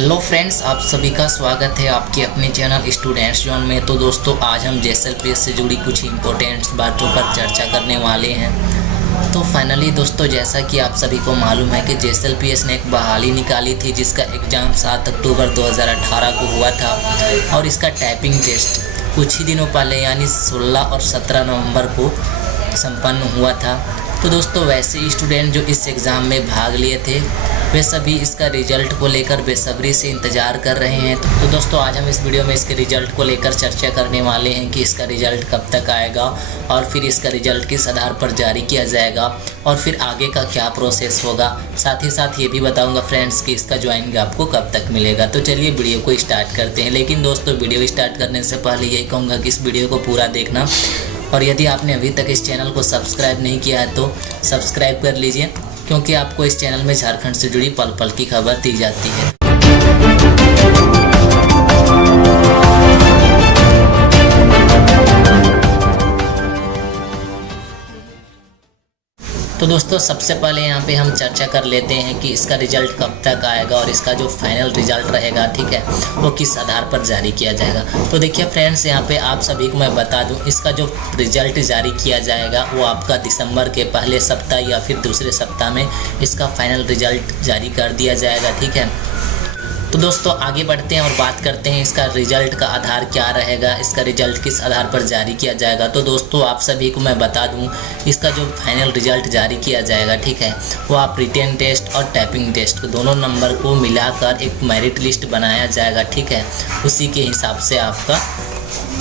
Hello friends, आप सभी का स्वागत है आपके अपने चैनल स्टूडेंट्स जोन में। तो दोस्तों, आज हम जेएसएलपीएस से जुड़ी कुछ इम्पोर्टेंट बातों पर चर्चा करने वाले हैं। तो फाइनली दोस्तों, जैसा कि आप सभी को मालूम है कि जेएसएलपीएस ने एक बहाली निकाली थी जिसका एग्ज़ाम 7 अक्टूबर 2018 को हुआ था और इसका टाइपिंग टेस्ट कुछ ही दिनों पहले यानी 16 और 17 नवंबर को संपन्न हुआ था। तो दोस्तों, वैसे स्टूडेंट जो इस एग्ज़ाम में भाग लिए थे वे सभी इसका रिज़ल्ट को लेकर बेसब्री से इंतज़ार कर रहे हैं। तो दोस्तों, आज हम इस वीडियो में इसके रिज़ल्ट को लेकर चर्चा करने वाले हैं कि इसका रिज़ल्ट कब तक आएगा और फिर इसका रिज़ल्ट किस आधार पर जारी किया जाएगा और फिर आगे का क्या प्रोसेस होगा। साथ ही साथ ये भी बताऊंगा फ्रेंड्स कि इसका ज्वाइनिंग आपको कब तक मिलेगा। तो चलिए वीडियो को स्टार्ट करते हैं। लेकिन दोस्तों, वीडियो स्टार्ट करने से पहले यही कहूँगा कि इस वीडियो को पूरा देखना और यदि आपने अभी तक इस चैनल को सब्सक्राइब नहीं किया है तो सब्सक्राइब कर लीजिए, क्योंकि आपको इस चैनल में झारखंड से जुड़ी पल पल की खबर दी जाती है। तो दोस्तों, सबसे पहले यहाँ पे हम चर्चा कर लेते हैं कि इसका रिज़ल्ट कब तक आएगा और इसका जो फाइनल रिज़ल्ट रहेगा, ठीक है, वो किस आधार पर जारी किया जाएगा। तो देखिए फ्रेंड्स, यहाँ पे आप सभी को मैं बता दूँ, इसका जो रिज़ल्ट जारी किया जाएगा वो आपका दिसंबर के पहले सप्ताह या फिर दूसरे सप्ताह में इसका फाइनल रिज़ल्ट जारी कर दिया जाएगा, ठीक है। तो दोस्तों, आगे बढ़ते हैं और बात करते हैं इसका रिज़ल्ट का आधार क्या रहेगा, इसका रिज़ल्ट किस आधार पर जारी किया जाएगा। तो दोस्तों, आप सभी को मैं बता दूं, इसका जो फाइनल रिज़ल्ट जारी किया जाएगा, ठीक है, वो आप रिटेन टेस्ट और टाइपिंग टेस्ट दोनों नंबर को मिलाकर एक मेरिट लिस्ट बनाया जाएगा, ठीक है। उसी के हिसाब से आपका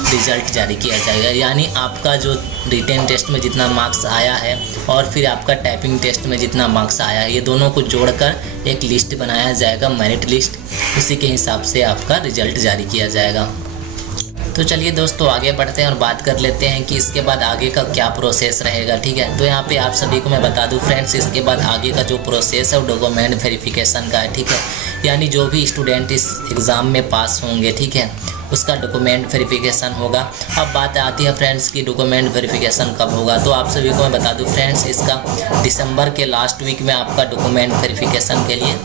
रिज़ल्ट जारी किया जाएगा। यानी आपका जो रिटेन टेस्ट में जितना मार्क्स आया है और फिर आपका टाइपिंग टेस्ट में जितना मार्क्स आया है, ये दोनों को जोड़कर एक लिस्ट बनाया जाएगा, मेरिट लिस्ट। उसी के हिसाब से आपका रिज़ल्ट जारी किया जाएगा। तो चलिए दोस्तों, आगे बढ़ते हैं और बात कर लेते हैं कि इसके बाद आगे का क्या प्रोसेस रहेगा, ठीक है। तो यहाँ पे आप सभी को मैं बता दूँ फ्रेंड्स, इसके बाद आगे का जो प्रोसेस है वो डॉक्यूमेंट वेरिफिकेशन का है, ठीक है। यानी जो भी स्टूडेंट इस एग्ज़ाम में पास होंगे, ठीक है, उसका डॉक्यूमेंट वेरिफिकेशन होगा। अब बात आती है फ्रेंड्स कि डॉक्यूमेंट वेरिफिकेशन कब होगा। तो आप सभी को मैं बता दूं फ्रेंड्स, इसका दिसंबर के लास्ट वीक में आपका डॉक्यूमेंट वेरिफिकेशन के लिए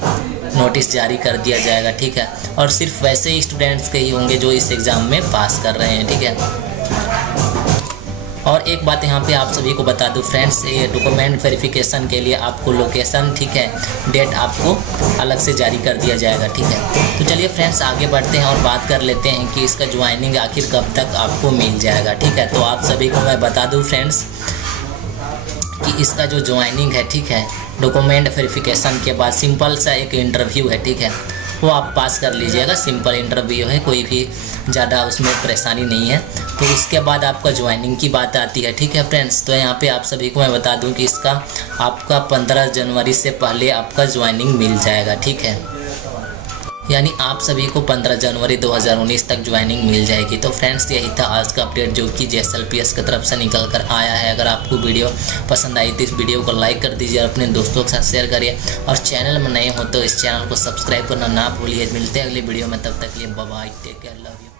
नोटिस जारी कर दिया जाएगा, ठीक है। और सिर्फ वैसे ही स्टूडेंट्स के ही होंगे जो इस एग्ज़ाम में पास कर रहे हैं, ठीक है। और एक बात यहाँ पे आप सभी को बता दूं फ्रेंड्स, ये डॉक्यूमेंट वेरिफिकेशन के लिए आपको लोकेशन, ठीक है, डेट आपको अलग से जारी कर दिया जाएगा, ठीक है। तो चलिए फ्रेंड्स, आगे बढ़ते हैं और बात कर लेते हैं कि इसका ज्वाइनिंग आखिर कब तक आपको मिल जाएगा, ठीक है। तो आप सभी को मैं बता दूं फ्रेंड्स कि इसका जो ज्वाइनिंग है, ठीक है, डॉक्यूमेंट वेरिफिकेशन के बाद सिंपल सा एक इंटरव्यू है, ठीक है, वो आप पास कर लीजिएगा। सिंपल इंटरव्यू है, कोई भी ज़्यादा उसमें परेशानी नहीं है। तो इसके बाद आपका ज्वाइनिंग की बात आती है, ठीक है फ्रेंड्स। तो यहाँ पे आप सभी को मैं बता दूं कि इसका आपका 15 जनवरी से पहले आपका ज्वाइनिंग मिल जाएगा, ठीक है। यानी आप सभी को 15 जनवरी 2019 तक ज्वाइनिंग मिल जाएगी। तो फ्रेंड्स, यही था आज का अपडेट जो कि जेएसएलपीएस की तरफ से निकल कर आया है। अगर आपको वीडियो पसंद आई तो इस वीडियो को लाइक कर दीजिए और अपने दोस्तों के साथ शेयर करिए और चैनल में नए हो तो इस चैनल को सब्सक्राइब करना ना भूलिए। मिलते हैं अगली वीडियो में, तब तक के लिए bye bye, take care, love you.